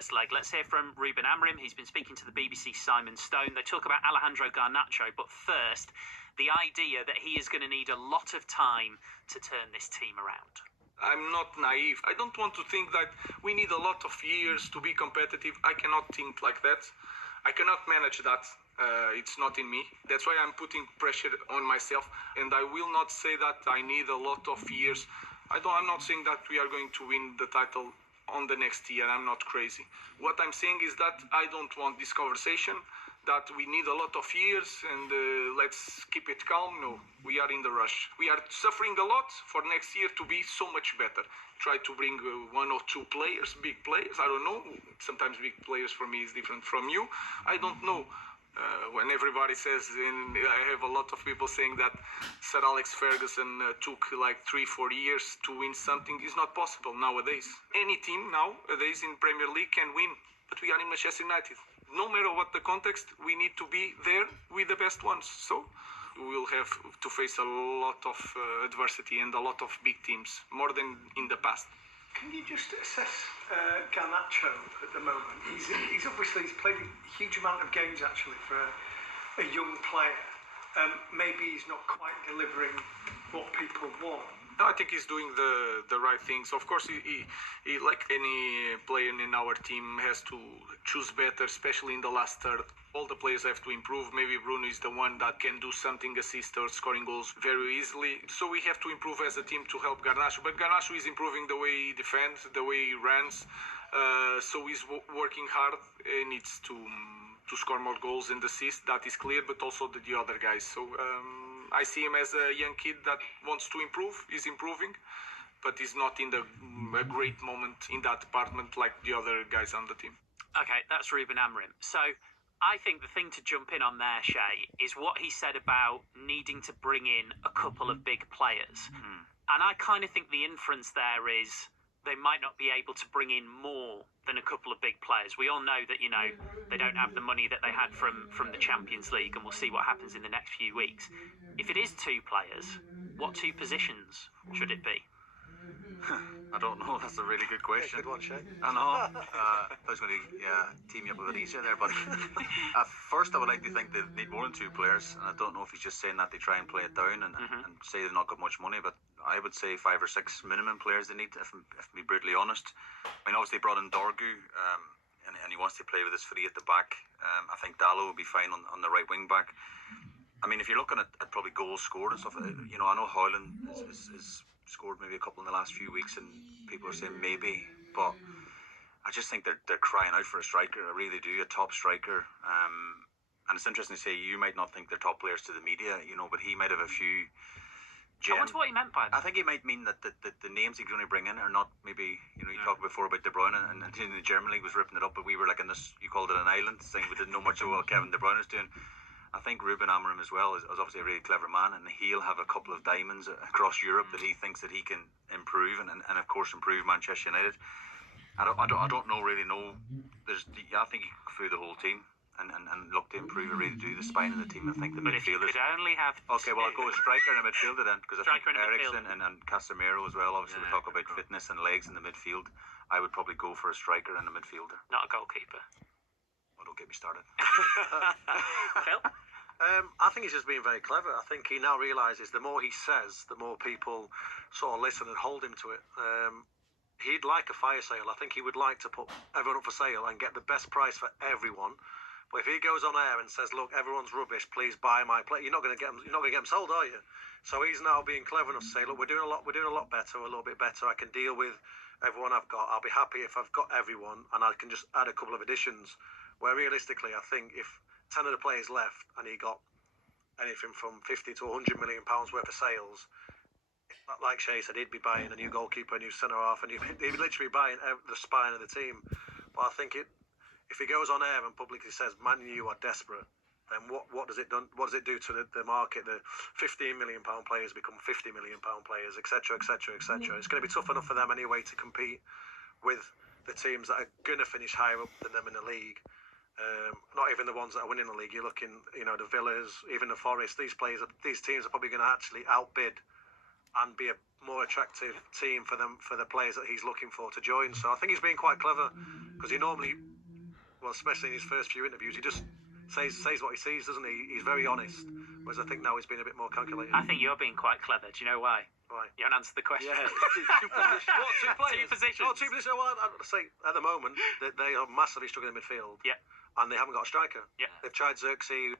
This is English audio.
first leg. Let's hear from Ruben Amorim. He's been speaking to the BBC Simon Stone. They talk about Alejandro Garnacho, but first, the idea that he is going to need a lot of time to turn this team around. I'm not naive. I don't want to think that we need a lot of years to be competitive. I cannot think like that. I cannot manage that. It's not in me. That's why I'm putting pressure on myself, and I will not say that I need a lot of years. I'm not saying that we are going to win the title on the next year. I'm not crazy. What I'm saying is that I don't want this conversation that we need a lot of years and let's keep it calm. No, we are in the rush. We are suffering a lot for next year to be so much better. Try to bring one or two players, big players. I don't know. Sometimes big players for me is different from you. I don't know. When everybody says, and I have a lot of people saying that Sir Alex Ferguson took like 3-4 years to win something, is not possible nowadays. Any team nowadays in Premier League can win, but we are in Manchester United. No matter what the context, we need to be there with the best ones. So we will have to face a lot of adversity and a lot of big teams, more than in the past. Can you just assess Garnacho at the moment? He's obviously played a huge amount of games actually for a young player. Maybe he's not quite delivering what people want. No, I think he's doing the right things. Of course, he like any player in our team has to choose better, especially in the last third. All the players have to improve. Maybe Bruno is the one that can do something, assist or scoring goals very easily. So we have to improve as a team to help Garnacho. But Garnacho is improving the way he defends, the way he runs. So he's working hard. He needs to score more goals and assists. That is clear, but also the other guys. So I see him as a young kid that wants to improve. He's improving, but he's not in a great moment in that department like the other guys on the team. Okay, that's Ruben Amorim. So I think the thing to jump in on there, Shay, is what he said about needing to bring in a couple of big players. And I kind of think the inference there is they might not be able to bring in more than a couple of big players. We all know that, they don't have the money that they had from the Champions League, and we'll see what happens in the next few weeks. If it is two players, what two positions should it be? I don't know. That's a really good question. Yeah, good one, Shay. I know. I was going to team you up with Alicia there, but at first I would like to think they need more than two players, and I don't know if he's just saying that to try and play it down and say they've not got much money, but I would say 5 or 6 minimum players they need, if I'm be brutally honest. I mean, obviously they brought in Dorgu, and he wants to play with his 3 at the back. I think Dalot will be fine on the right wing back. I mean, if you're looking at probably goals scored and stuff, I know Haaland is scored maybe a couple in the last few weeks, and people are saying maybe, but I just think they're crying out for a striker. I really do, a top striker. And it's interesting to say you might not think they're top players to the media, but he might have a few. I wonder what he meant by that. I think he might mean that the names he's going to bring in are not maybe, you talked before about De Bruyne, and the German League was ripping it up, but we were like in this, you called it an island thing, we didn't know much of what Kevin De Bruyne is doing. I think Ruben Amorim as well is obviously a really clever man, and he'll have a couple of diamonds across Europe that he thinks that he can improve and of course improve Manchester United. I don't really know. I think he could go through the whole team and look to improve and really do the spine of the team. I think the midfielders. But if you could only have okay, well I'll go with striker and a midfielder then, because I think Eriksen and Casemiro as well. Obviously we talk about fitness and legs in the midfield. I would probably go for a striker and a midfielder. Not a goalkeeper. Don't get me started. Phil? I think he's just being very clever. I think he now realises the more he says, the more people sort of listen and hold him to it. He'd like a fire sale. I think he would like to put everyone up for sale and get the best price for everyone. But if he goes on air and says, "Look, everyone's rubbish. Please buy my play," you're not going to get them. You're not going to get them sold, are you? So he's now being clever enough to say, "Look, we're doing a lot better, a little bit better. I can deal with everyone I've got. I'll be happy if I've got everyone, and I can just add a couple of additions." Where realistically, I think if 10 of the players left and he got anything from 50 to 100 million pounds worth of sales, like Shay said, he'd be buying a new goalkeeper, a new centre half, and he'd literally be buying the spine of the team. But I think if he goes on air and publicly says Man U are desperate, then what does it do to the market? The 15 million pound players become 50 million pound players, etc., etc., etc. It's going to be tough enough for them anyway to compete with the teams that are going to finish higher up than them in the league. Not even the ones that are winning the league. You're looking, the Villas, even the Forest. These teams are probably going to actually outbid and be a more attractive team for the players that he's looking for to join. So I think he's being quite clever. Because he normally, well, especially in his first few interviews, he just says what he sees, doesn't he? He's very honest. Whereas I think now he's been a bit more calculated. I think you're being quite clever. Do you know why? Why? You haven't answered the question. Yeah, two positions. What, two players? Two positions. Oh, two positions. Well, I'd say at the moment they are massively struggling in midfield. Yeah. And they haven't got a striker. Yeah. They've tried Xerxes,